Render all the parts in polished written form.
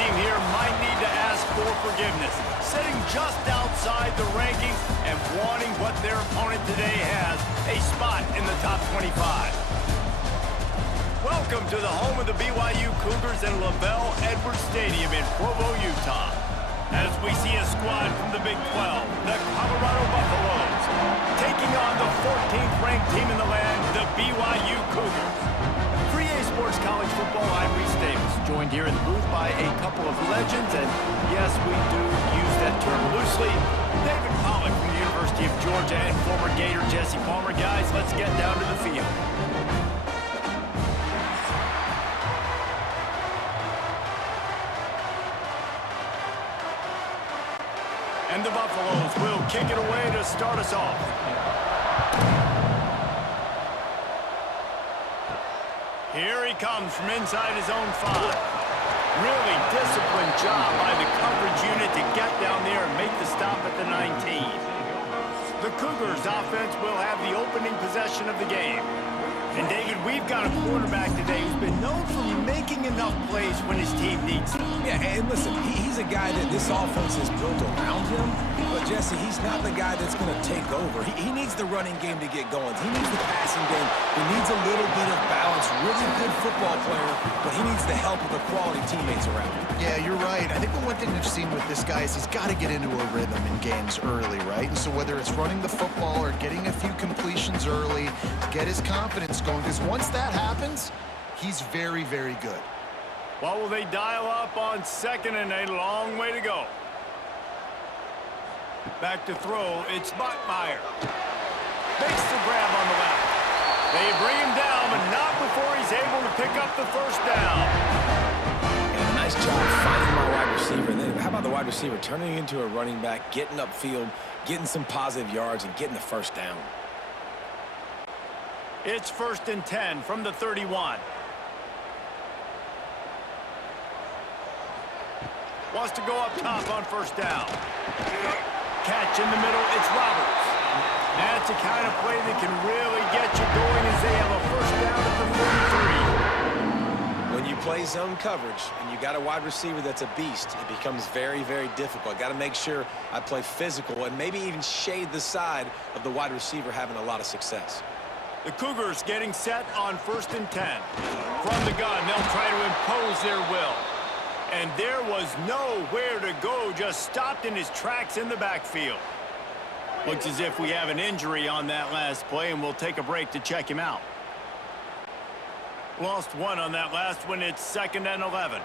team here might need to ask for forgiveness, sitting just outside the rankings and wanting what their opponent today has, a spot in the top 25. Welcome to the home of the BYU Cougars and LaVell Edwards Stadium in Provo, Utah. As we see a squad from the Big 12, the Colorado Buffaloes, taking on the 14th ranked team in the land, the BYU Cougars. For EA Sports College Football, I'm Reese Davis, joined here in the booth by a couple of legends, and yes, we do use that term loosely. David Pollack from the University of Georgia and former Gator Jesse Palmer. Guys, let's get down to the field. And the Buffaloes will kick it away to start us off. Here he comes from inside his own 5. Really disciplined job by the coverage unit to get down there and make the stop at the 19. The Cougars offense will have the opening possession of the game. And David, we've got a quarterback today who's been known for making enough plays when his team needs it. Yeah, and listen, he's a guy that this offense is built around him. But, Jesse, he's not the guy that's going to take over. He needs the running game to get going. He needs the passing game. He needs a little bit of balance. Really good football player, but he needs the help of the quality teammates around him. Yeah, you're right. I think the one thing we've seen with this guy is he's got to get into a rhythm in games early, right? And so whether it's running the football or getting a few completions early to get his confidence going, because once that happens, he's very, very good. Well, will they dial up on 2nd and a long way to go? Back to throw, it's Bachmeier. Makes the grab on the left. They bring him down, but not before he's able to pick up the first down. And a nice job finding my wide receiver. And then how about the wide receiver turning into a running back, getting upfield, getting some positive yards, and getting the first down. It's 1st and 10 from the 31. Wants to go up top on first down. Catch in the middle, it's Roberts. That's the kind of play that can really get you going as they have a first down at the 43. When you play zone coverage and you got a wide receiver that's a beast, it becomes very, very difficult. Got to make sure I play physical and maybe even shade the side of the wide receiver having a lot of success. The Cougars getting set on 1st and 10. From the gun, they'll try to impose their will. And there was nowhere to go, just stopped in his tracks in the backfield. Looks as if we have an injury on that last play, and we'll take a break to check him out. Lost one on that last one. It's 2nd and 11.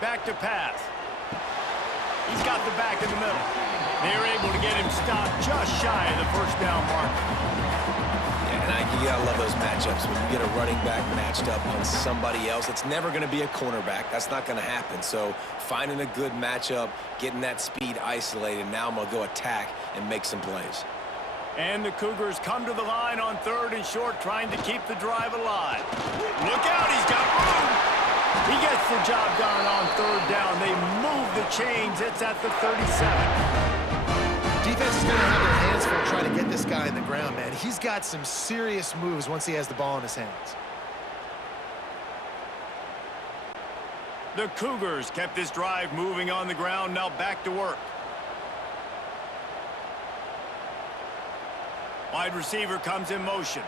Back to pass. He's got the back in the middle. They're able to get him stopped just shy of the first down marker. And you gotta love those matchups when you get a running back matched up on somebody else. It's never going to be a cornerback. That's not going to happen. So finding a good matchup, getting that speed isolated. Now I'm going to go attack and make some plays. And the Cougars come to the line on 3rd and short, trying to keep the drive alive. Look out, he's got room. He gets the job done on 3rd down. They move the chains. It's at the 37. Defense is going to have their hands full trying to get this guy in the ground, man. He's got some serious moves once he has the ball in his hands. The Cougars kept this drive moving on the ground. Now back to work. Wide receiver comes in motion.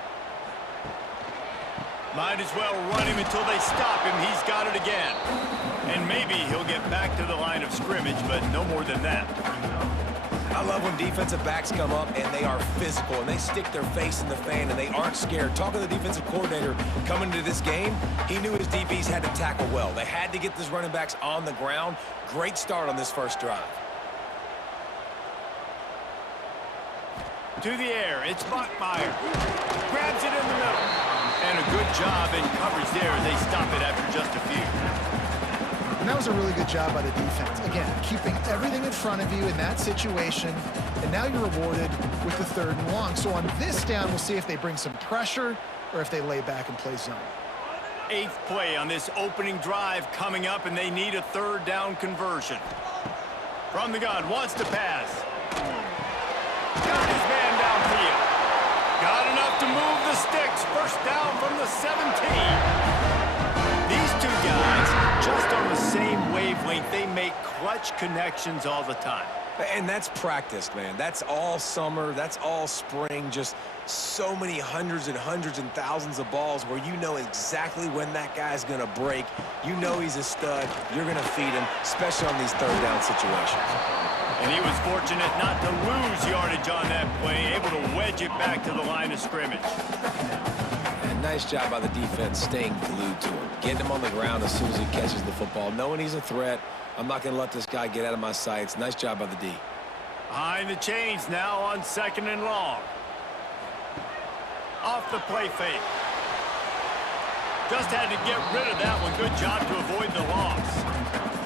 Might as well run him until they stop him. He's got it again. And maybe he'll get back to the line of scrimmage, but no more than that. I love when defensive backs come up and they are physical and they stick their face in the fan and they aren't scared. Talking to the defensive coordinator coming into this game, he knew his DBs had to tackle well. They had to get these running backs on the ground. Great start on this first drive. To the air, it's Bachmeier. Grabs it in the middle. And a good job in coverage there as they stop it after just a few. And that was a really good job by the defense. Again, keeping everything in front of you in that situation, and now you're rewarded with the 3rd and long. So on this down, we'll see if they bring some pressure or if they lay back and play zone. 8th play on this opening drive coming up, and they need a 3rd down conversion. From the gun, wants to pass. Got his man downfield. Got enough to move the sticks. First down from the 17. These two guys clutch connections all the time. And that's practiced, man. That's all summer. That's all spring. Just so many hundreds and hundreds and thousands of balls where you know exactly when that guy's going to break. You know he's a stud. You're going to feed him, especially on these third down situations. And he was fortunate not to lose yardage on that play, able to wedge it back to the line of scrimmage. And nice job by the defense staying glued to him, getting him on the ground as soon as he catches the football, knowing he's a threat. I'm not going to let this guy get out of my sights. Nice job by the D. Behind the chains now on 2nd and long. Off the play fake. Just had to get rid of that one. Good job to avoid the loss.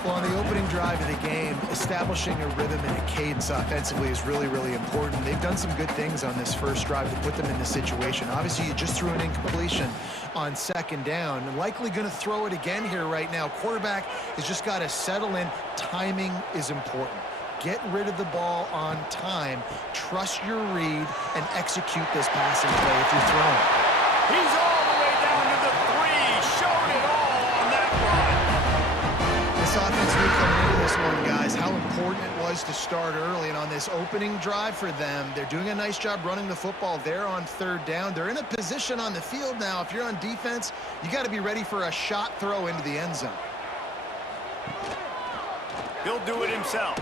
Well, on the opening drive of the game, establishing a rhythm and a cadence offensively is really, really important. They've done some good things on this first drive to put them in this situation. Obviously, you just threw an incompletion on 2nd down. Likely going to throw it again here right now. Quarterback has just got to settle in. Timing is important. Get rid of the ball on time. Trust your read and execute this passing play if you're throwing. He's all the way down to the 3. Showed it all on that run. This offense knew coming into this one, guys, how important it was to start early. And on this opening drive for them, they're doing a nice job running the football there on 3rd down. They're in a position on the field now. If you're on defense, you got to be ready for a shot throw into the end zone. He'll do it himself.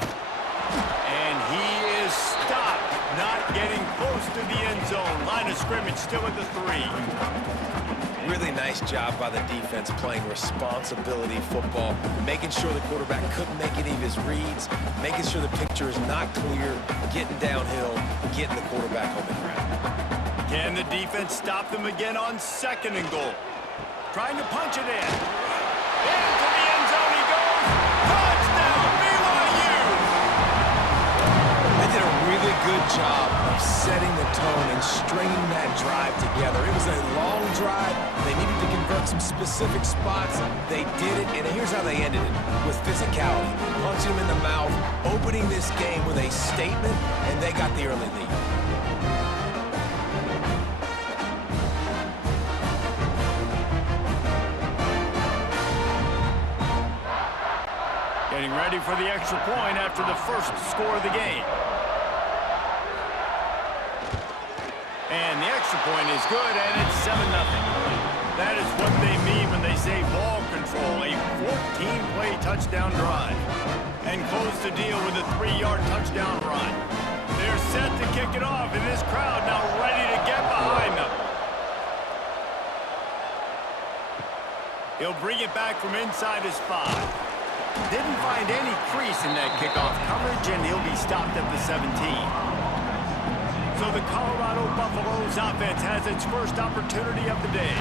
And he is stopped, not getting close to the end zone. Line of scrimmage still at the 3. Really nice job by the defense playing responsibility football, making sure the quarterback couldn't make any of his reads, making sure the picture is not clear, getting downhill, getting the quarterback on the ground. Can the defense stop them again on 2nd and goal? Trying to punch it in. Into the end zone he goes. Touchdown, BYU! They did a really good job of setting the tone and stringing that drive together. It was a long drive. They needed to convert some specific spots. They did it, and here's how they ended it, with physicality. Punching him in the mouth, opening this game with a statement, and they got the early lead. Getting ready for the extra point after the first score of the game. And the extra point is good, and it's 7-0. That is what they mean when they say ball control, a 14-play touchdown drive. And close the deal with a 3-yard touchdown run. They're set to kick it off, and this crowd now ready to get behind them. He'll bring it back from inside his 5. Didn't find any crease in that kickoff coverage, and he'll be stopped at the 17. So the Colorado Buffaloes offense has its first opportunity of the day.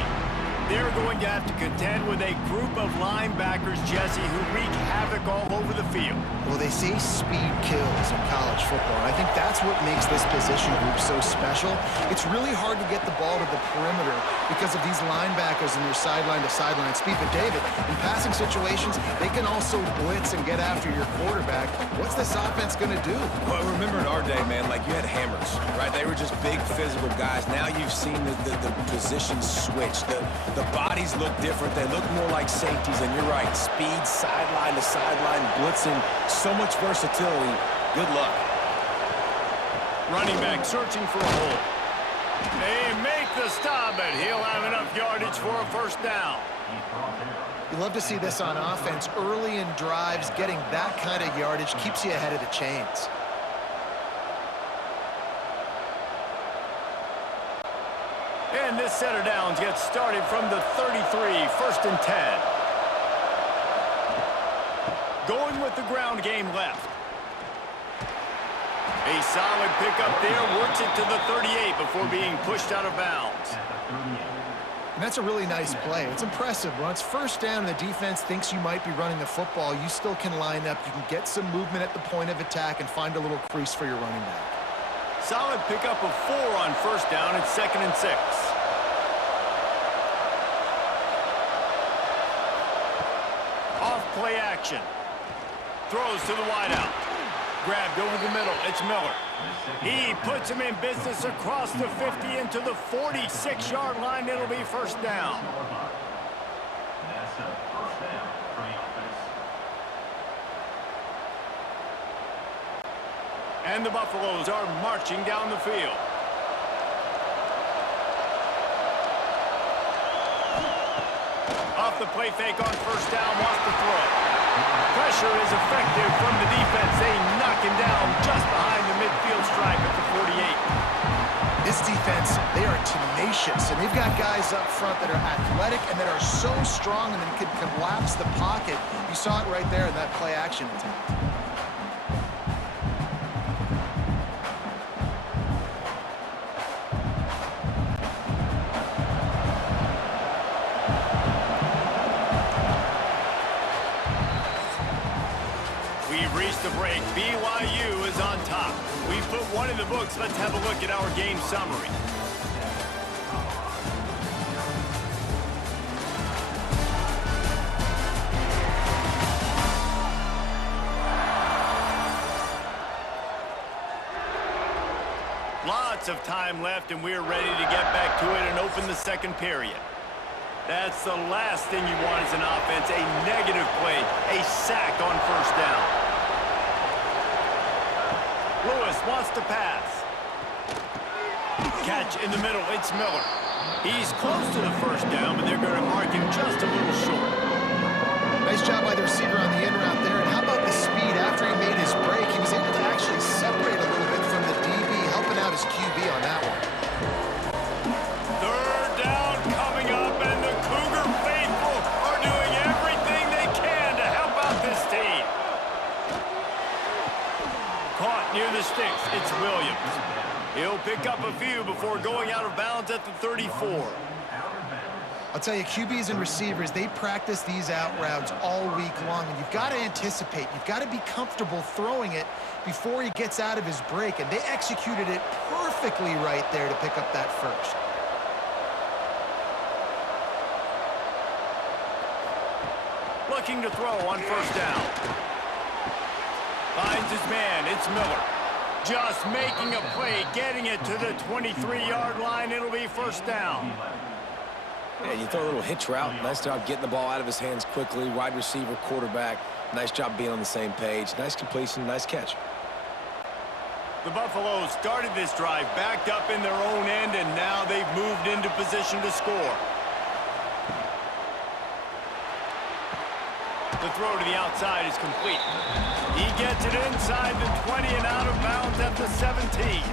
They're going to have to contend with a group of linebackers, Jesse, who wreak havoc all over the field. Well, they say speed kills in college football. I think that's what makes this position group so special. It's really hard to get the ball to the perimeter because of these linebackers and their sideline-to-sideline speed. But, David, in passing situations, they can also blitz and get after your quarterback. What's this offense going to do? Well, remember in our day, man, like you had hammers, right? They were just big physical guys. Now you've seen the positions switch. The bodies look different. They look more like safeties, and you're right. Speed, sideline to sideline, blitzing, so much versatility. Good luck. Running back searching for a hole. They make the stop, but he'll have enough yardage for a first down. You love to see this on offense. Early in drives, getting that kind of yardage keeps you ahead of the chains. And this set of downs gets started from the 33, 1st and 10. Going with the ground game left. A solid pickup there, works it to the 38 before being pushed out of bounds. And that's a really nice play. It's impressive. When it's 1st down and the defense thinks you might be running the football, you still can line up. You can get some movement at the point of attack and find a little crease for your running back. Solid pickup of 4 on 1st down and 2nd and 6. Off play action. Throws to the wideout. Grabbed over the middle. It's Miller. He puts him in business across the 50 into the 46-yard line. It'll be 1st down. And the Buffaloes are marching down the field. Off the play fake on first down, wants to throw. Pressure is effective from the defense. They knock him down just behind the midfield stripe at the 48. This defense, they are tenacious, and they've got guys up front that are athletic and that are so strong and then can collapse the pocket. You saw it right there in that play action attempt. We've reached the break. BYU is on top. We've put one in the books. Let's have a look at our game summary. Lots of time left, and we're ready to get back to it and open the second period. That's the last thing you want as an offense, a negative play, a sack on first down. Lewis wants to pass. Catch in the middle, it's Miller. He's close to the first down, but they're going to mark him just a little short. Nice job by the receiver on the in route there. And how about the speed after he made his break? He was able to actually separate a little bit from the DB, helping out his QB on that one. Third down coming up, and the Cougar faithful are doing everything they can to help out this team. Caught near the sticks, it's Williams. He'll pick up a few before going out of bounds at the 34. I'll tell you, QBs and receivers, they practice these out routes all week long, and you've got to anticipate. You've got to be comfortable throwing it before he gets out of his break, and they executed it perfectly right there to pick up that first. Looking to throw on first down. Finds his man, it's Miller. Just making a play, getting it to the 23-yard line. It'll be first down. Yeah, you throw a little hitch route. Nice job getting the ball out of his hands quickly. Wide receiver, quarterback. Nice job being on the same page. Nice completion, nice catch. The Buffaloes started this drive backed up in their own end, and now they've moved into position to score. The throw to the outside is complete. He gets it inside the 20 and out of bounds at the 17.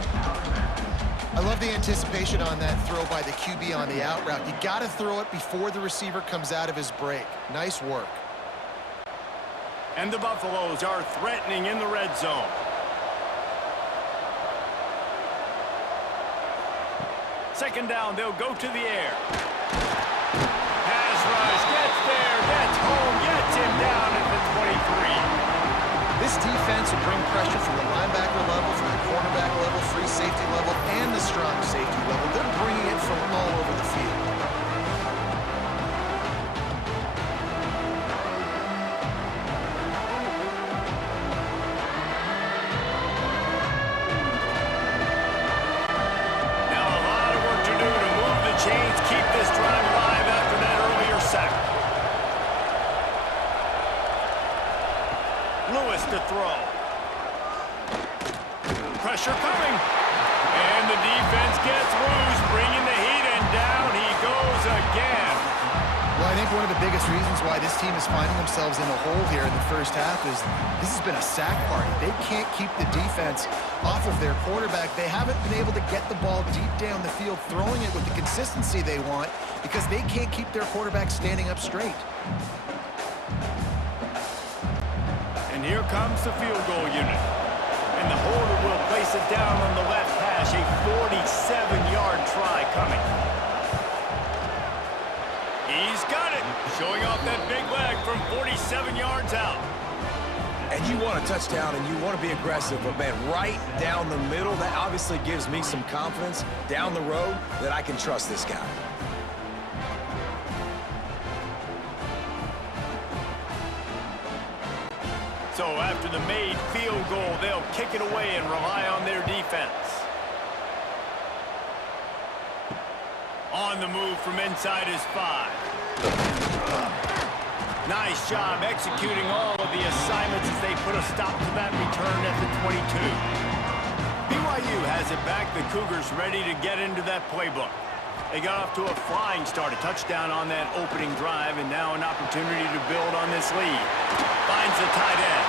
I love the anticipation on that throw by the QB on the out route. You got to throw it before the receiver comes out of his break. Nice work. And the Buffaloes are threatening in the red zone. Second down, they'll go to the air. Pass rush, gets there, gets home, gets him down at the 23. This defense will bring pressure from the linebacker level, from the cornerback level, free safety level, and the strong safety level. They're bringing it from all over the field. Now a lot of work to do to move the chains, keep this drive alive after that earlier sack. Lewis to throw. Pressure coming. And the defense gets loose, bringing the heat, and down he goes again. Well, I think one of the biggest reasons why this team is finding themselves in a hole here in the first half is this has been a sack party. They can't keep the defense off of their quarterback. They haven't been able to get the ball deep down the field, throwing it with the consistency they want because they can't keep their quarterback standing up straight. And here comes the field goal unit. And the holder will place it down on the left hash. A 47-yard try coming. He's got it. Showing off that big leg from 47 yards out. And you want a touchdown and you want to be aggressive, but man, right down the middle, that obviously gives me some confidence down the road that I can trust this guy. So after the made field goal, they'll kick it away and rely on their defense. On the move from inside his 5. Nice job executing all of the assignments as they put a stop to that return at the 22. BYU has it back. The Cougars ready to get into that playbook. They got off to a flying start, a touchdown on that opening drive, and now an opportunity to build on this lead. Finds the tight end.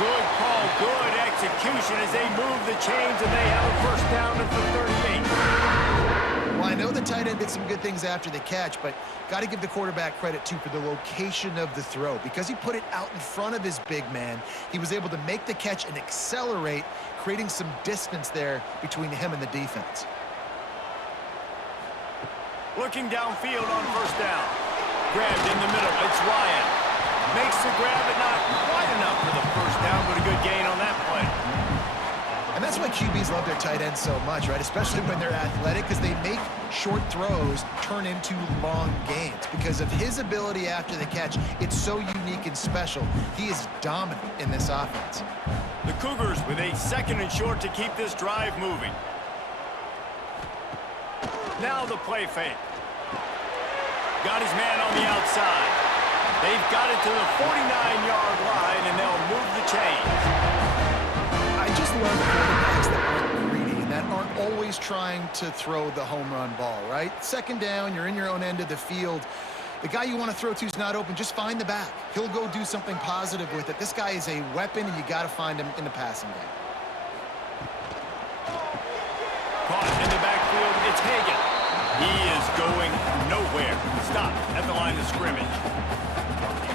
Good call, good execution as they move the chains, and they have a first down at the 38. Well, I know the tight end did some good things after the catch, but got to give the quarterback credit, too, for the location of the throw. Because he put it out in front of his big man, he was able to make the catch and accelerate, creating some distance there between him and the defense. Looking downfield on first down. Grabbed in the middle. It's Ryan. Makes the grab, but not quite enough for the first down, but a good gain on that play. And that's why QBs love their tight ends so much, right? Especially when they're athletic, because they make short throws turn into long gains. Because of his ability after the catch, it's so unique and special. He is dominant in this offense. The Cougars with a second and short to keep this drive moving. Now the play fake. Got his man on the outside. They've got it to the 49-yard line, and they'll move the chains. I just love quarterbacks that aren't greedy and that aren't always trying to throw the home run ball, right? Second down, you're in your own end of the field. The guy you want to throw to is not open. Just find the back. He'll go do something positive with it. This guy is a weapon, and you got to find him in the passing game. Caught in the backfield, it's Hagan. He is going nowhere. Stopped at the line of scrimmage.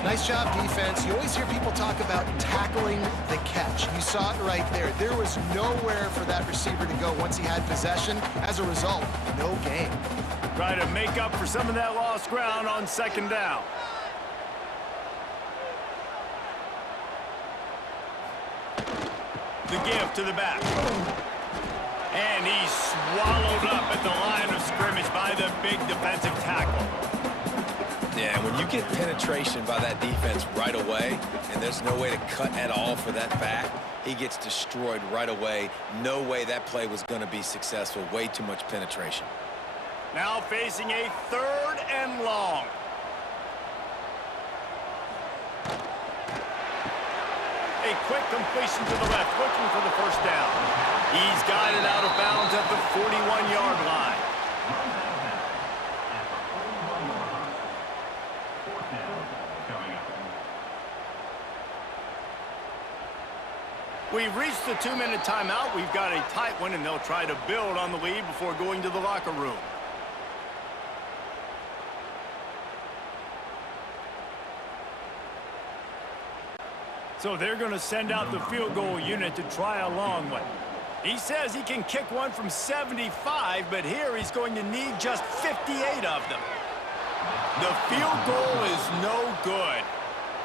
Nice job, defense. You always hear people talk about tackling the catch. You saw it right there. There was nowhere for that receiver to go once he had possession. As a result, no gain. Try to make up for some of that lost ground on second down. The give to the back. And he's swallowed up at the line of scrimmage by the big defensive tackle. Yeah, when you get penetration by that defense right away, and there's no way to cut at all for that back, he gets destroyed right away. No way that play was going to be successful. Way too much penetration. Now facing a third and long. A quick completion to the left, looking for the first down. He's got it out of bounds at the 41-yard line. We've reached the 2-minute timeout. We've got a tight one, and they'll try to build on the lead before going to the locker room. So they're going to send out the field goal unit to try a long one. He says he can kick one from 75, but here he's going to need just 58 of them. The field goal is no good.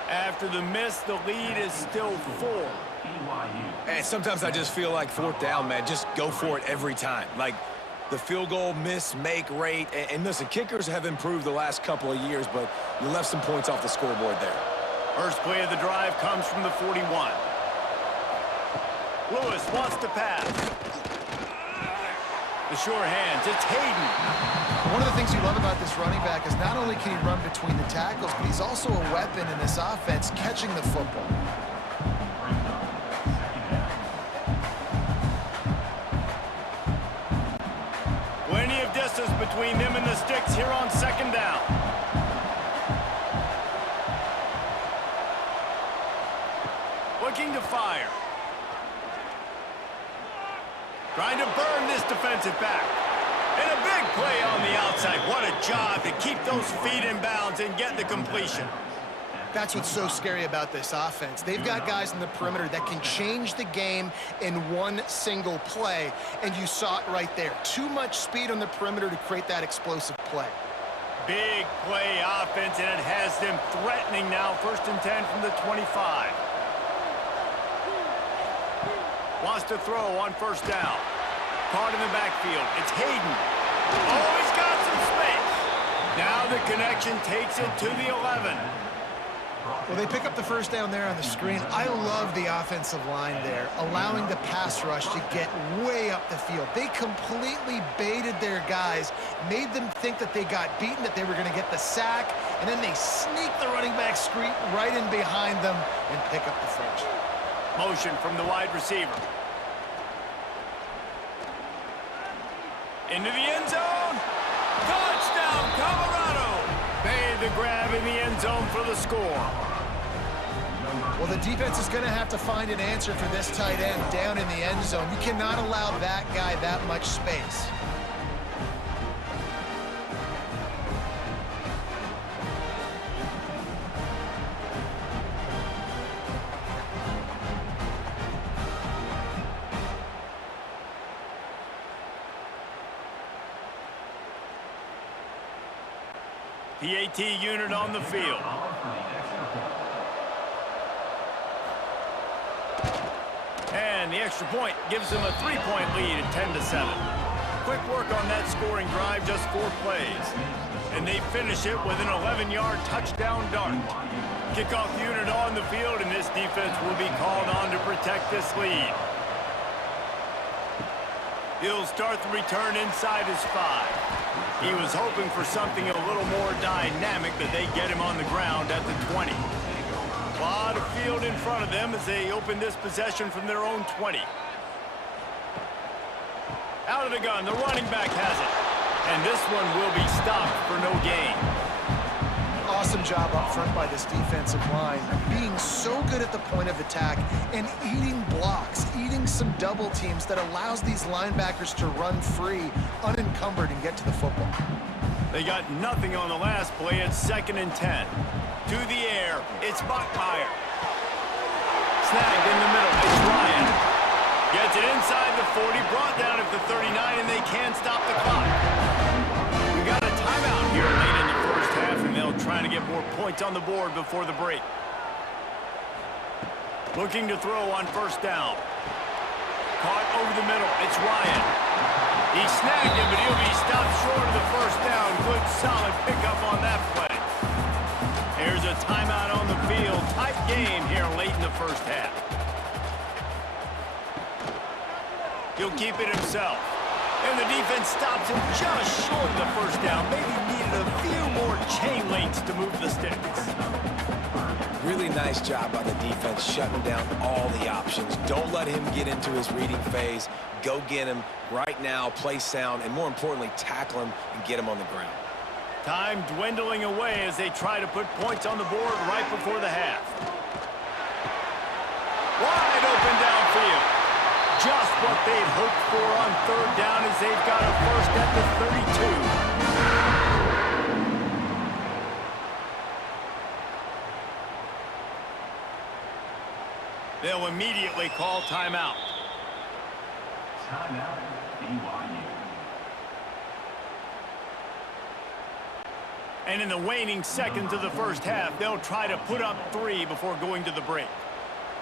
After the miss, the lead is still 4. And sometimes I just feel like fourth down, man, just go for it every time. Like the field goal miss-make rate. And listen, kickers have improved the last couple of years, but you left some points off the scoreboard there. First play of the drive comes from the 41. Lewis wants to pass. The sure hands, it's Hayden. One of the things you love about this running back is not only can he run between the tackles, but he's also a weapon in this offense catching the football. Plenty of distance between them and the sticks here on second down. Looking to fire. Trying to burn this defensive back. And a big play on the outside. What a job to keep those feet in bounds and get the completion. That's what's so scary about this offense. They've got guys in the perimeter that can change the game in one single play, and you saw it right there. Too much speed on the perimeter to create that explosive play. Big play offense, and it has them threatening now. 1st and 10 from the 25. Wants to throw on first down. Caught in the backfield. It's Hayden. Oh, he's got some space. Now the connection takes it to the 11. Well, they pick up the first down there on the screen. I love the offensive line there, allowing the pass rush to get way up the field. They completely baited their guys, made them think that they got beaten, that they were going to get the sack, and then they sneak the running back screen right in behind them and pick up the first. Motion from the wide receiver. Into the end zone. Touchdown, Colorado. Made the grab in the end zone for the score. Well, the defense is going to have to find an answer for this tight end down in the end zone. You cannot allow that guy that much space. PAT unit on the field. And the extra point gives them a 3-point lead at 10-7. Quick work on that scoring drive, just 4 plays. And they finish it with an 11-yard touchdown dart. Kickoff unit on the field, and this defense will be called on to protect this lead. He'll start the return inside his 5. He was hoping for something a little more dynamic, but they get him on the ground at the 20. A lot of field in front of them as they open this possession from their own 20. Out of the gun, the running back has it. And this one will be stopped for no gain. Awesome job up front by this defensive line, being so good at the point of attack and eating blocks, eating some double teams that allows these linebackers to run free, unencumbered, and get to the football. They got nothing on the last play. It's 2nd and 10. To the air, it's Bachmeier. Snagged in the middle, it's Ryan. Gets it inside the 40, brought down at the 39, and they can't stop the clock. We got a timeout here late in the first half, and they'll try to get more points on the board before the break. Looking to throw on 1st down. Caught over the middle, it's Ryan. He snagged him, but he'll be stopped short of the 1st down. Good, solid pickup on that play. Here's a timeout on the field. Tight game here late in the first half. He'll keep it himself. And the defense stops him just short of the 1st down. Maybe needed a few more chain links to move the sticks. Really nice job by the defense, shutting down all the options. Don't let him get into his reading phase. Go get him right now, play sound, and more importantly, tackle him and get him on the ground. Time dwindling away as they try to put points on the board right before the half. Wide open downfield. Just what they'd hoped for on 3rd down as they've got a first at the 32. They'll immediately call timeout. Timeout, BYU. And in the waning seconds of the first half, they'll try to put up 3 before going to the break.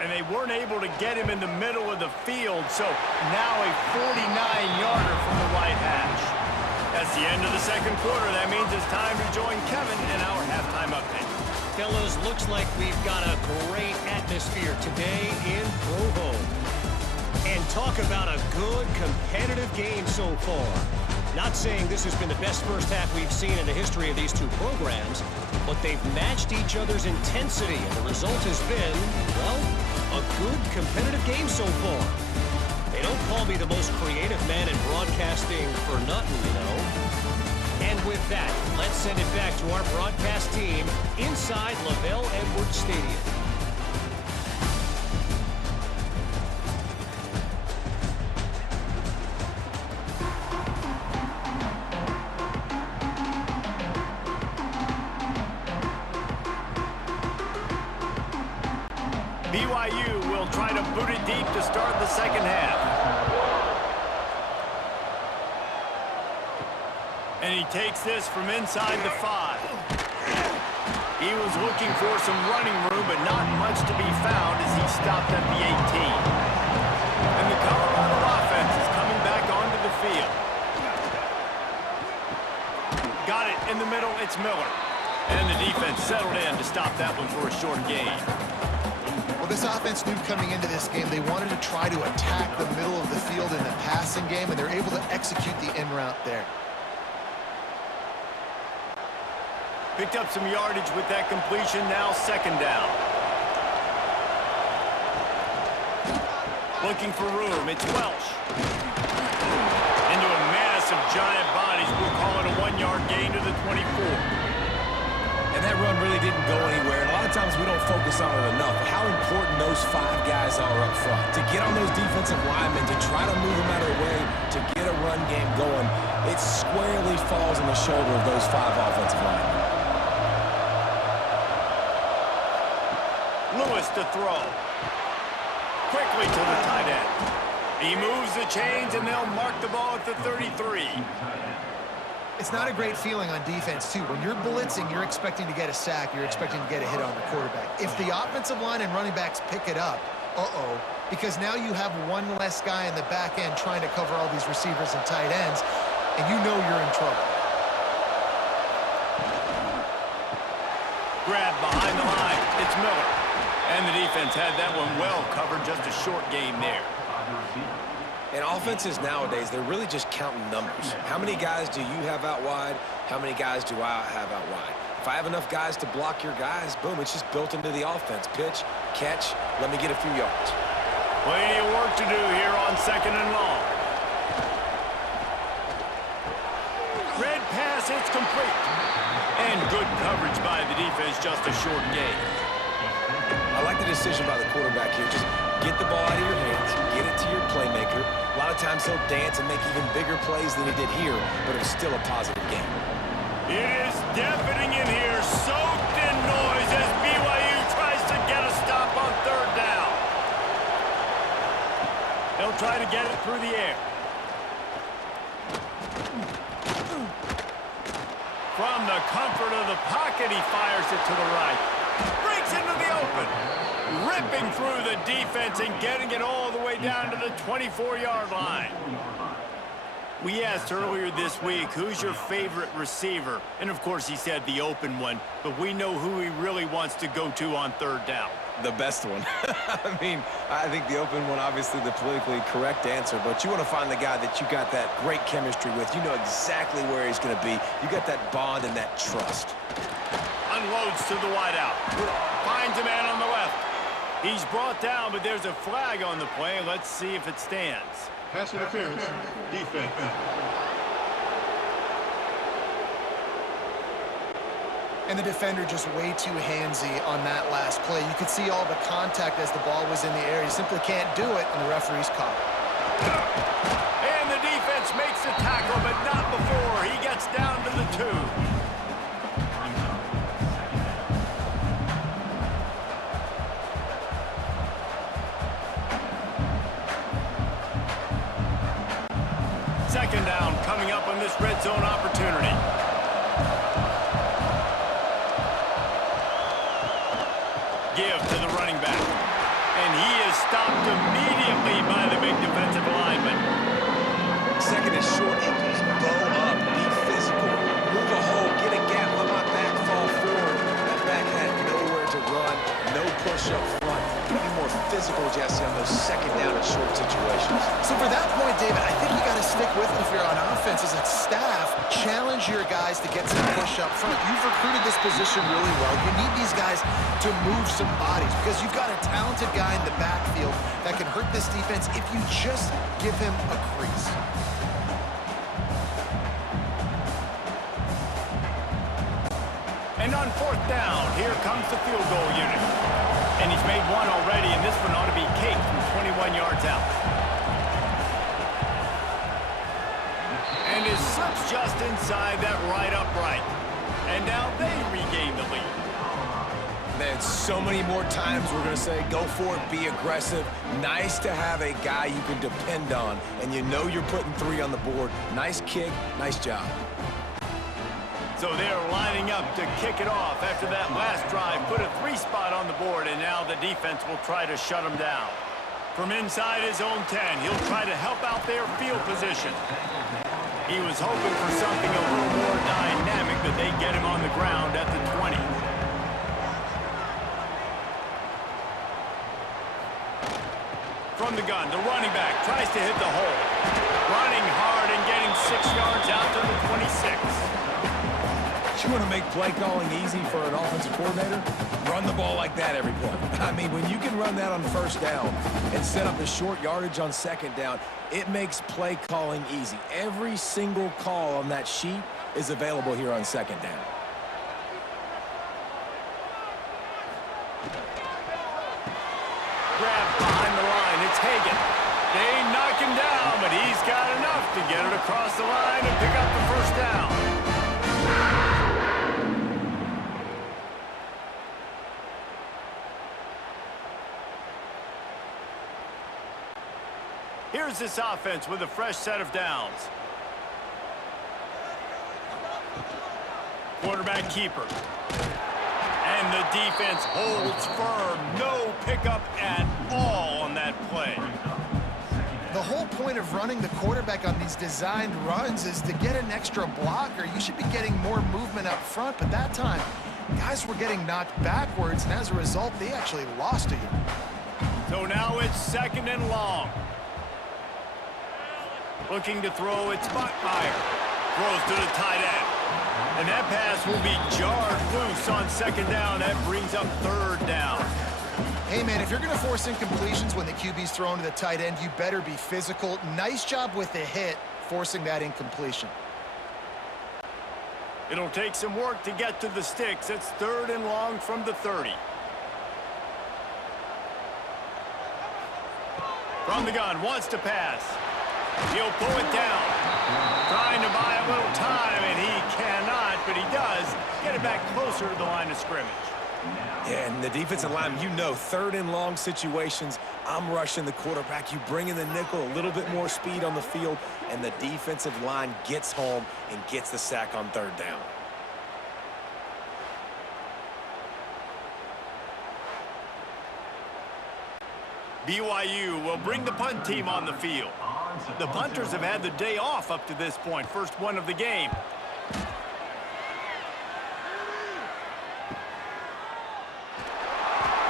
And they weren't able to get him in the middle of the field, so now a 49-yarder from the right hash. That's the end of the 2nd quarter. That means it's time to join Kevin in our halftime update. Fellas, looks like we've got a great atmosphere today in Provo. And talk about a good competitive game so far. Not saying this has been the best first half we've seen in the history of these two programs, but they've matched each other's intensity, and the result has been, well, a good competitive game so far. They don't call me the most creative man in broadcasting for nothing, you know. And with that, let's send it back to our broadcast team inside LaVell Edwards Stadium. BYU will try to boot it deep to start the 2nd half. And he takes this from inside the 5. He was looking for some running room, but not much to be found as he stopped at the 18. And the Colorado offense is coming back onto the field. Got it in the middle, it's Miller. And the defense settled in to stop that one for a short gain. Well, this offense knew coming into this game they wanted to try to attack the middle of the field in the passing game, and they're able to execute the in route there. Picked up some yardage with that completion, now 2nd down. Looking for room, it's Welsh. Into a massive giant bodies. We'll call it a 1-yard gain to the 24. And that run really didn't go anywhere. And a lot of times we don't focus on it enough. But how important those 5 guys are up front. To get on those defensive linemen, to try to move them out of the way, to get a run game going, it squarely falls on the shoulder of those 5 offensive linemen. Lewis to throw. Quickly to the tight end. He moves the chains, and they'll mark the ball at the 33. It's not a great feeling on defense, too. When you're blitzing, you're expecting to get a sack. You're expecting to get a hit on the quarterback. If the offensive line and running backs pick it up, because now you have one less guy in the back end trying to cover all these receivers and tight ends, and you know you're in trouble. Grab behind the line. It's Miller. And the defense had that one well covered. Just a short game there. And offenses nowadays, they're really just counting numbers. How many guys do you have out wide? How many guys do I have out wide? If I have enough guys to block your guys, boom, it's just built into the offense. Pitch, catch, let me get a few yards. Plenty of work to do here on 2nd and long. Red pass, it's complete. And good coverage by the defense, just a short gain. I like the decision by the quarterback here. Just get the ball out of your hands, get it to your playmaker. A lot of times he'll dance and make even bigger plays than he did here, but it was still a positive game. It is deafening in here, soaked in noise as BYU tries to get a stop on 3rd down. They'll try to get it through the air. From the comfort of the pocket, he fires it to the right. Breaks into the open. Ripping through the defense and getting it all the way down to the 24-yard line. We asked earlier this week, who's your favorite receiver? And, of course, he said the open one. But we know who he really wants to go to on 3rd down. The best one. I mean, I think the open one, obviously the politically correct answer, but you want to find the guy that you got that great chemistry with. You know exactly where he's going to be. You got that bond and that trust. Unloads to the wideout. Finds a man on the left. He's brought down, but there's a flag on the play. Let's see if it stands. Pass interference, defense. And the defender just way too handsy on that last play. You could see all the contact as the ball was in the air. You simply can't do it, and the referee's caught it. And the defense makes the tackle, but not before he gets down to the 2. Second down coming up on this red zone opportunity. Give to the running back. And he is stopped immediately by the big defensive lineman. 2nd is short. Equals bow up. Be physical. Move a hole. Get a gap. Let my back fall forward. That back had nowhere to run. No push up front. Be more physical, Jesse, on those 2nd down and short situations. So for that point, David, I think you got to stick with it if you're on offense as a staff. Challenge your guys to get some push up front. You've recruited this position really well. You need these guys to move some bodies because you've got a talented guy in the backfield that can hurt this defense if you just give him a crease. And on 4th down, here comes the field goal unit. And he's made one already, and this one ought to be cake from 21 yards out. And his slip's just inside that right upright. And now they regain the lead. Man, so many more times we're going to say, go for it, be aggressive. Nice to have a guy you can depend on, and you know you're putting 3 on the board. Nice kick, nice job. So they're lining up to kick it off after that last drive. Put a 3 spot on the board, and now the defense will try to shut them down. From inside his own 10, he'll try to help out their field position. He was hoping for something a little more dynamic, but they get him on the ground at the 20. From the gun, the running back tries to hit the hole. Running hard and getting 6 yards out to the 26. You want to make play calling easy for an offensive coordinator? Run the ball like that every play. I mean, when you can run that on first down and set up a short yardage on second down, it makes play calling easy. Every single call on that sheet is available here on second down. Grab behind the line. It's Hagan. They knock him down, but he's got enough to get it across the line and pick up the first down. Here's this offense with a fresh set of downs. Quarterback keeper. And the defense holds firm. No pickup at all on that play. The whole point of running the quarterback on these designed runs is to get an extra blocker. You should be getting more movement up front, but that time, guys were getting knocked backwards, and as a result, they actually lost to you. So now it's second and long. Looking to throw, it's Buckmeyer. Throws to the tight end. And that pass will be jarred loose on second down. That brings up third down. Hey, man, if you're going to force incompletions when the QB's thrown to the tight end, you better be physical. Nice job with the hit, forcing that incompletion. It'll take some work to get to the sticks. It's third and long from the 30. From the gun, wants to pass. He'll pull it down. Trying to buy a little time, and he cannot, but he does get it back closer to the line of scrimmage. Yeah, and the defensive line, you know, third and long situations, I'm rushing the quarterback. You bring in the nickel, a little bit more speed on the field, and the defensive line gets home and gets the sack on third down. BYU will bring the punt team on the field. The punters have had the day off up to this point. First one of the game.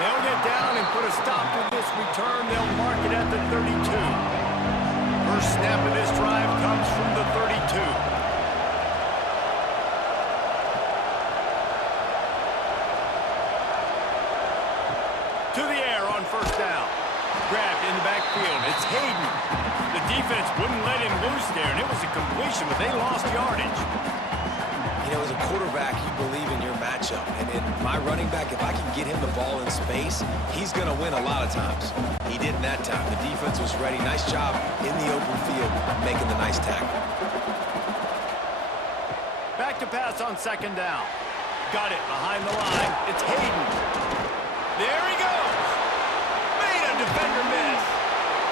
They'll get down and put a stop to this return. They'll mark it at the 32. First snap of this drive comes from the 32. To the air on first down. Grabbed in the backfield. It's Hayden. The defense wouldn't let him loose there, and it was a completion, but they lost yardage. You know, as a quarterback, you believe in your matchup. And in my running back, if I can get him the ball in space, he's going to win a lot of times. He didn't that time. The defense was ready. Nice job in the open field, making the nice tackle. Back to pass on second down. Got it behind the line. It's Hayden. There he goes. Made a defender miss.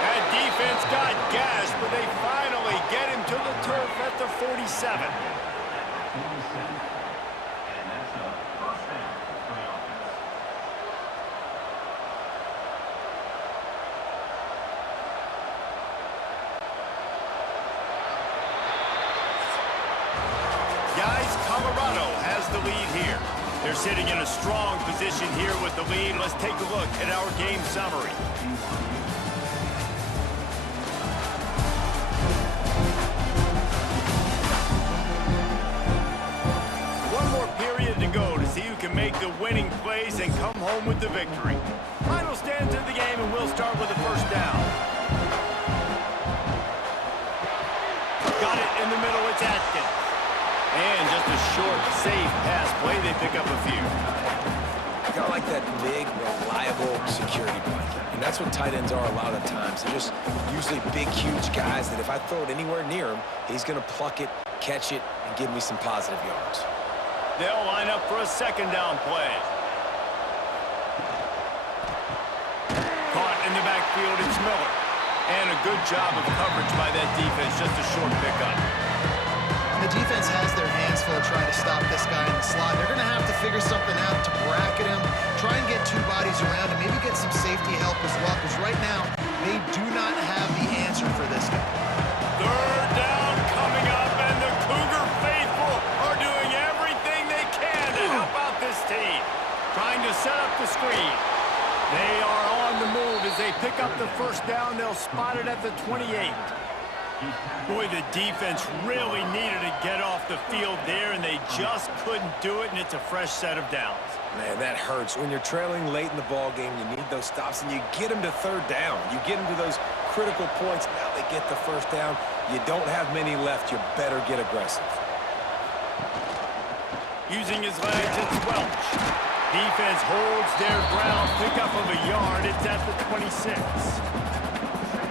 That defense got gashed, but they finally get him to the turf at the 47. Guys, Colorado has the lead here. They're sitting in a strong position here with the lead. Let's take a look at our game summary. One more period to go to see who can make the winning plays and come home with the victory. Final stands of the game, and we'll start with the first down. Got it in the middle. It's Atkins. And just a short, safe pass play. They pick up a few. Kind of like that big, reliable security blanket. And that's what tight ends are a lot of times. They're just usually big, huge guys that if I throw it anywhere near him, he's going to pluck it, catch it, and give me some positive yards. They'll line up for a second down play. Caught in the backfield, it's Miller. And a good job of coverage by that defense. Just a short pickup. The defense has their hands full trying to stop this guy in the slot. They're going to have to figure something out to bracket him, try and get two bodies around him, maybe get some safety help as well, because right now they do not have the answer for this guy. Third down coming up, and the Cougar faithful are doing everything they can to help out this team. Trying to set up the screen. They are on the move as they pick up the first down. They'll spot it at the 28. Boy, the defense really needed to get off the field there, and they just couldn't do it, and it's a fresh set of downs. Man, that hurts. When you're trailing late in the ball game, you need those stops, and you get them to third down. You get them to those critical points. Now they get the first down. You don't have many left. You better get aggressive. Using his legs, it's Welch. Defense holds their ground. Pickup of a yard. It's at the 26.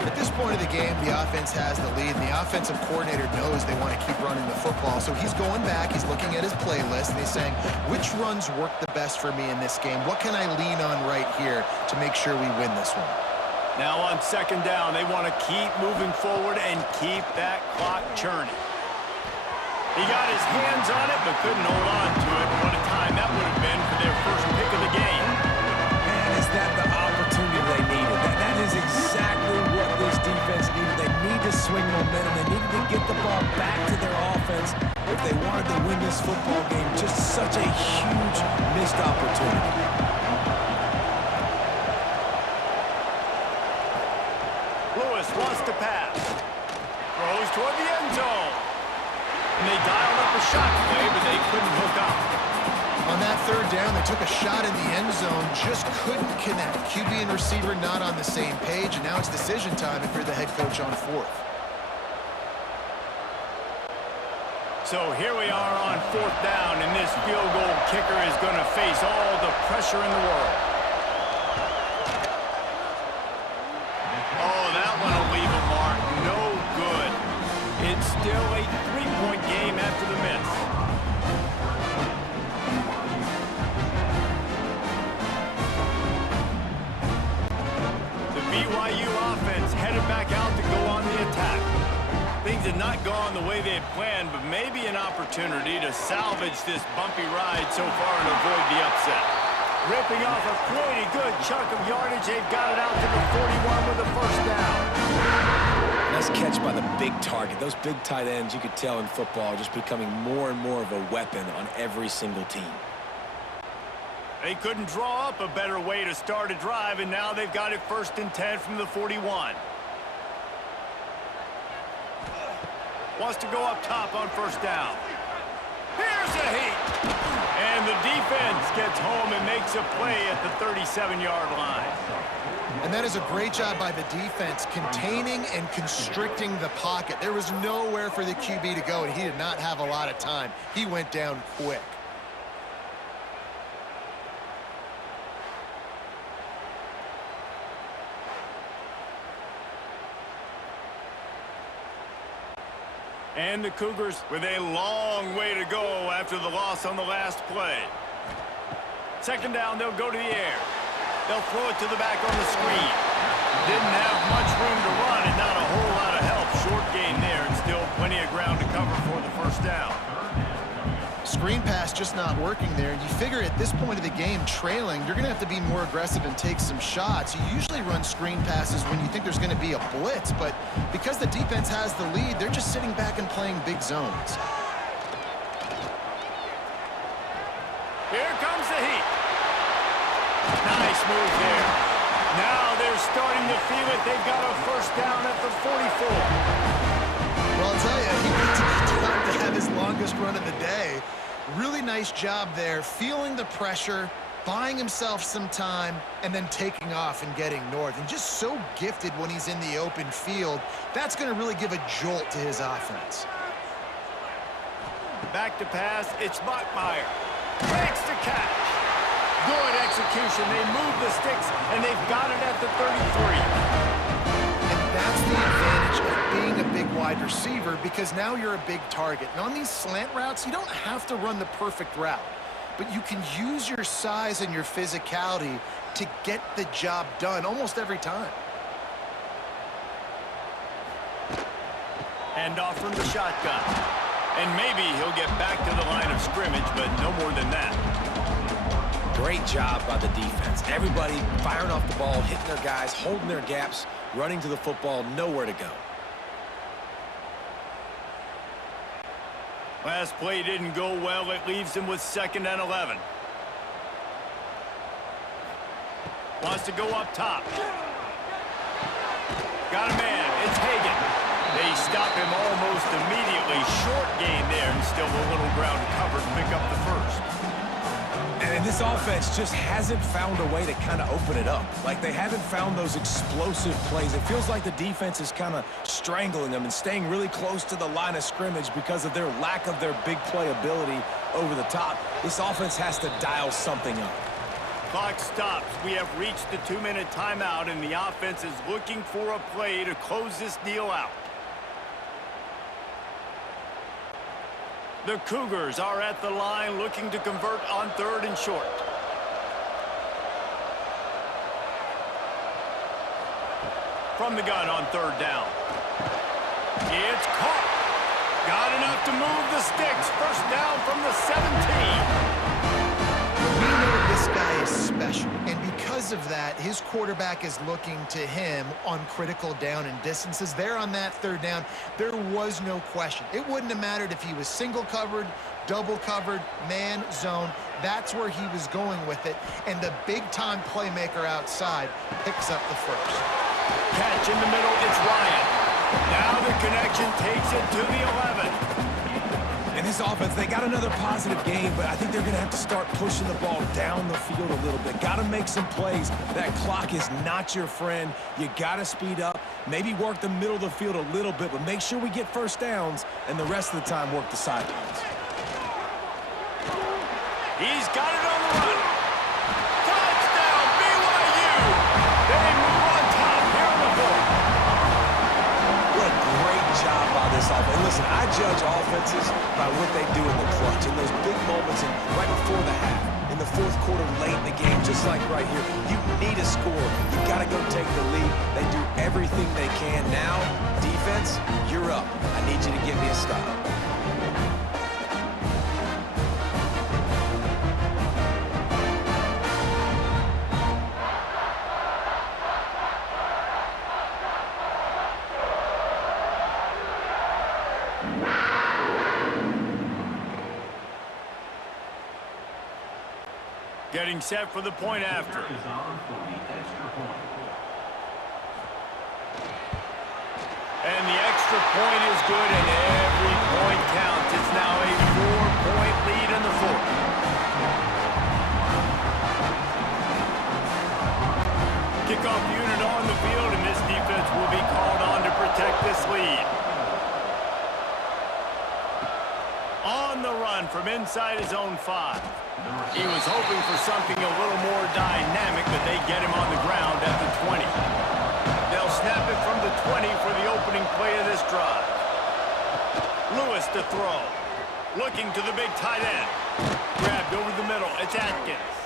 At this point of the game, the offense has the lead, and the offensive coordinator knows they want to keep running the football. So he's going back, he's looking at his playlist, and he's saying, which runs work the best for me in this game? What can I lean on right here to make sure we win this one? Now on second down, they want to keep moving forward and keep that clock churning. He got his hands on it, but couldn't hold on to it. What a time that would have been for their first pick of the game. Man, is that the opportunity they needed? That is exactly what this defense needed. They need to swing momentum. They needed to get the ball back to their offense if they wanted to win this football game. Just such a huge missed opportunity. Lewis wants to pass. Throws toward the end zone. And they dialed up a shot play, but they couldn't hook up. On that third down, they took a shot in the end zone, just couldn't connect. QB and receiver not on the same page, and now it's decision time if you're the head coach on fourth. So here we are on fourth down, and this field goal kicker is going to face all the pressure in the world. Oh, that one will leave a mark. No good. It's still a three-point game after the miss. The BYU offense headed back out to go on the attack. Things had not gone the way they had planned, but maybe an opportunity to salvage this bumpy ride so far and avoid the upset. Ripping off a pretty good chunk of yardage. They've got it out to the 41 with a first down. Nice catch by the big target. Those big tight ends, you could tell in football, just becoming more and more of a weapon on every single team. They couldn't draw up a better way to start a drive, and now they've got it 1st and 10 from the 41. Wants to go up top on first down. Here's a heat. And the defense gets home and makes a play at the 37-yard line. And that is a great job by the defense, containing and constricting the pocket. There was nowhere for the QB to go, and he did not have a lot of time. He went down quick. And the Cougars with a long way to go after the loss on the last play. Second down, they'll go to the air. They'll throw it to the back on the screen. Didn't have much room to run and not a whole lot of help. Short gain there and still plenty of ground to cover for the first down. Screen pass just not working there. You figure at this point of the game, trailing, you're going to have to be more aggressive and take some shots. You usually run screen passes when you think there's going to be a blitz, but because the defense has the lead, they're just sitting back and playing big zones. Here comes the heat. Nice move there. Now they're starting to feel it. They've got a first down at the 44. Well, I'll tell you, he needs time to have his longest run of the day. Really nice job there, feeling the pressure, buying himself some time, and then taking off and getting north. And just so gifted when he's in the open field. That's going to really give a jolt to his offense. Back to pass. It's Bachmeier. Makes the catch. Good execution. They move the sticks, and they've got it at the 33. And that's the advantage of being a big wide receiver, because now you're a big target. And on these slant routes, you don't have to run the perfect route, but you can use your size and your physicality to get the job done almost every time. Hand off from the shotgun. And maybe he'll get back to the line of scrimmage, but no more than that. Great job by the defense. Everybody firing off the ball, hitting their guys, holding their gaps, running to the football, nowhere to go. Last play didn't go well. It leaves him with 2nd and 11. Wants to go up top. Got a man. It's Hagan. They stop him almost immediately. Short gain there, and still a little ground covered to pick up the first. And this offense just hasn't found a way to kind of open it up. Like, they haven't found those explosive plays. It feels like the defense is kind of strangling them and staying really close to the line of scrimmage because of their lack of their big play ability over the top. This offense has to dial something up. Clock stops. We have reached the 2-minute timeout, and the offense is looking for a play to close this deal out. The Cougars are at the line looking to convert on 3rd and short. From the gun on 3rd down. It's caught. Got enough to move the sticks. First down from the 17. We know this guy is special, and because of that, his quarterback is looking to him on critical down and distances. There on that 3rd down, there was no question. It wouldn't have mattered if he was single covered, double covered, man, zone. That's where he was going with it, and the big-time playmaker outside picks up the first. Catch in the middle, it's Ryan. Now the connection takes it to the 11. And this offense, they got another positive game, but I think they're going to have to start pushing the ball down the field a little bit. Got to make some plays. That clock is not your friend. You got to speed up, maybe work the middle of the field a little bit, but make sure we get first downs, and the rest of the time work the sidelines. He's got it on the run. Touchdown, BYU! They move on top here in the 4th. What a great job by this offense. And listen, I judge offenses by what they do in the clutch, in those big moments and right before the half, in the 4th quarter, late in the game, just like right here. You need a score. You got to go take the lead. They do everything they can. Now, defense, you're up. I need you to give me a stop. Getting set for the point after. And the extra point is good, and every point counts. It's now a 4-point lead in the 4th. Kickoff unit on the field, and this defense will be called on to protect this lead. On the run from inside his own 5. He was hoping for something a little more dynamic, but they get him on the ground at the 20. They'll snap it from the 20 for the opening play of this drive. Lewis to throw. Looking to the big tight end. Grabbed over the middle. It's Atkins.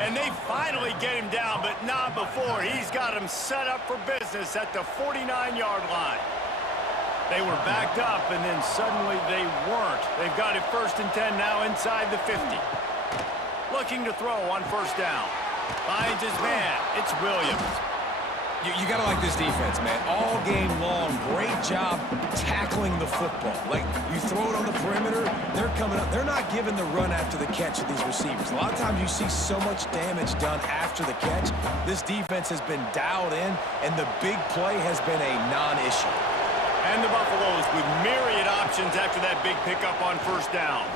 And they finally get him down, but not before. He's got him set up for business at the 49-yard line. They were backed up, and then suddenly they weren't. They've got it 1st and 10 now inside the 50. Looking to throw on 1st down. Finds his man. It's Williams. You got to like this defense, man. All game long, great job tackling the football. Like, you throw it on the perimeter, they're coming up. They're not giving the run after the catch of these receivers. A lot of times you see so much damage done after the catch. This defense has been dialed in, and the big play has been a non-issue. And the Buffaloes with myriad options after that big pickup on 1st down.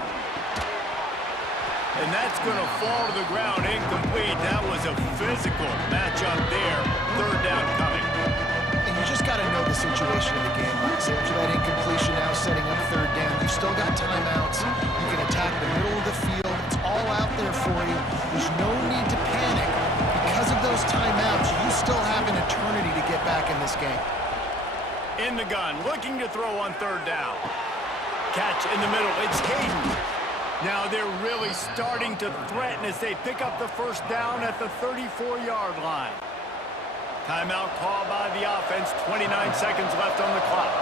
And that's going to fall to the ground incomplete. That was a physical matchup there. 3rd down coming. And you just got to know the situation of the game. Obviously, after that incompletion, now setting up 3rd down. You've still got timeouts. You can attack the middle of the field. It's all out there for you. There's no need to panic. Because of those timeouts, you still have an eternity to get back in this game. In the gun, looking to throw on 3rd down. Catch in the middle, it's Hayden. Now they're really starting to threaten as they pick up the 1st down at the 34-yard line. Timeout called by the offense, 29 seconds left on the clock.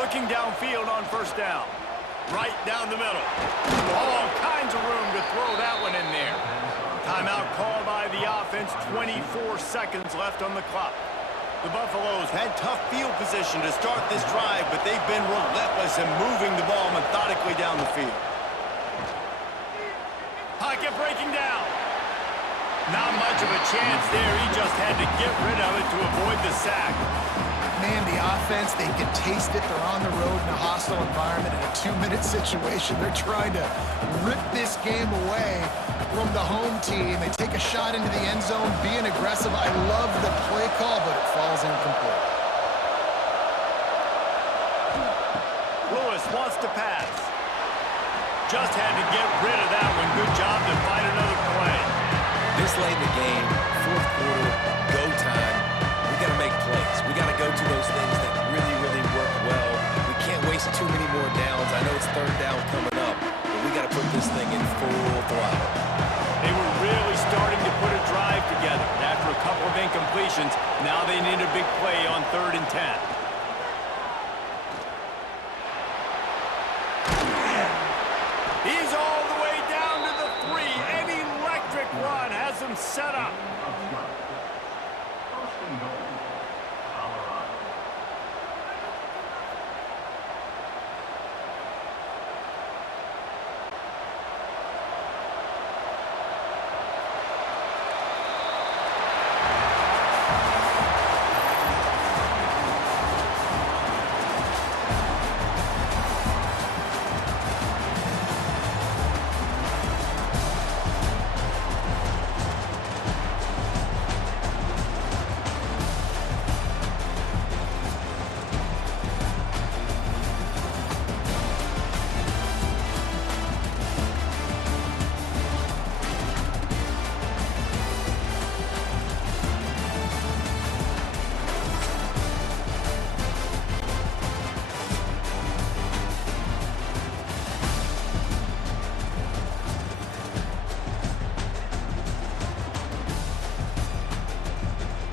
Looking downfield on 1st down. Right down the middle. All kinds of room to throw that one in there. Timeout called by the offense, 24 seconds left on the clock. The Buffaloes had tough field position to start this drive, but they've been relentless in moving the ball methodically down the field. Pocket breaking down. Not much of a chance there. He just had to get rid of it to avoid the sack. Man, the offense, they can taste it. They're on the road in a hostile environment in a 2-minute situation. They're trying to rip this game away from the home team. They take a shot into the end zone, being aggressive. I love the play call, but it falls incomplete. Lewis wants to pass. Just had to get rid of that one. Good job to find another play. This late in the game, fourth quarter, go time. We got to make plays. We got to go to those things that really, really work well. We can't waste too many more downs. I know it's third down coming up, but we got to put this thing in full throttle. They were really starting to put a drive together. And after a couple of incompletions, now they need a big play on 3rd and 10. He's all the way down to the 3. An electric run has him set up.